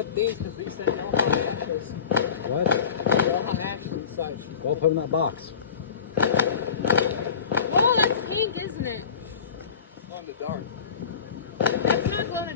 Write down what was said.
Put these because we said no hot ashes. What? No hot ashes and such. Go put them in that box. Oh, that's pink, isn't it? On the dark. That's not going to